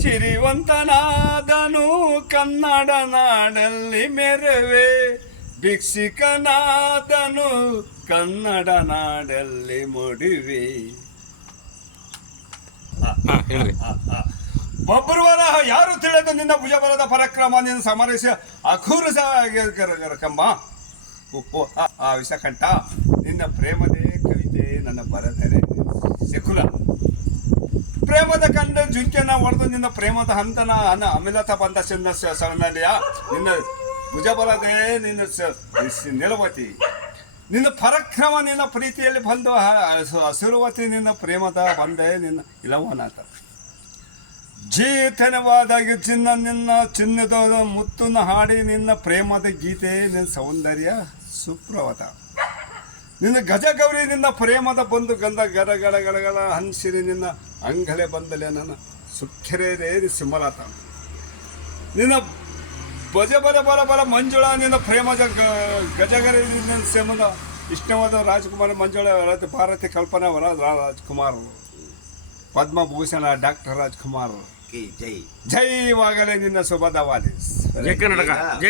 ಸಿರಿವಂತನಾದನು ಕನ್ನಡ ನಾಡಲ್ಲಿ ಮೆರವೆ, ಭಿಕ್ಷುಕನಾದನು ಕನ್ನಡ ನಾಡಲ್ಲಿ ಮುಡಿವೆ. ಹೇಳ್ರಿ. ಬೊಬ್ಬರುವರ ಯಾರು ತಿಳಿದು ನಿನ್ನ ಭುಜಬಲದ ಪರಾಕ್ರಮ, ನಿನ್ನ ಸಮರಸ ಅಖೂರಸ ಕಂಬ ಉಪ್ಪು ಆ ವಿಷಕಂಠ, ನಿನ್ನ ಪ್ರೇಮದೇ ಕವಿತೆ ನನ್ನ ಬರದರೆ ಶಕುಲ. ಪ್ರೇಮದ ಕಂಡ ಜುಂಕೆನ ಹೊಡೆದು ನಿನ್ನ ಪ್ರೇಮದ ಹಂತನ ಅಮಿಲತ ಬಂದ ಸಣ್ಣಲಿಯ, ನಿನ್ನ ಭುಜಬಲದೇ ನಿನ್ನ ನಿಲವತಿ, ನಿನ್ನ ಪರಾಕ್ರಮ ನಿನ್ನ ಪ್ರೀತಿಯಲ್ಲಿ ಬಂದು ಹಸಿರುವತಿ, ನಿನ್ನ ಪ್ರೇಮದ ಬಂದೆ ನಿನ್ನ ಇಲವನಾಥ. ಜೀತನವಾದಾಗಿ ಚಿನ್ನದ ಮುತ್ತುನ ಹಾಡಿ, ನಿನ್ನ ಪ್ರೇಮದ ಗೀತೆ ನಿನ್ನ ಸೌಂದರ್ಯ ಸುಪ್ರವತ. ನಿನ್ನ ಗಜಗೌರಿ ನಿನ್ನ ಪ್ರೇಮದ ಬಂದು ಗಂಧ ಗಡಗಡಗಡಗಳ ಹನ್ಸಿರಿ, ನಿನ್ನ ಅಂಗಲೆ ಬಂದಲೆ ನನ್ನ ಸುಖ್ಯರೇರಿ ಸಿಂಹಲತ. ನಿನ್ನ ಬಜಬಲ ಬಲ ಬಲ ಮಂಜುಳ, ನಿನ್ನ ಪ್ರೇಮದ ಗಜಗರಿ ನಿನ್ನ ಸಿಂಹದ ಇಷ್ಟವಾದ ರಾಜಕುಮಾರ ಮಂಜುಳ, ಭಾರತಿ ಕಲ್ಪನಾ ವರ ರಾಜ್ಕುಮಾರ್, ಪದ್ಮಭೂಷಣ ಡಾಕ್ಟರ್ ರಾಜ್ಕುಮಾರ್ ಜೈ ಜೈವಾಗಲೇ ನಿನ್ನ ಸುಭದವಾದಿ. ಜೈ ಕರ್ನಾಟಕ.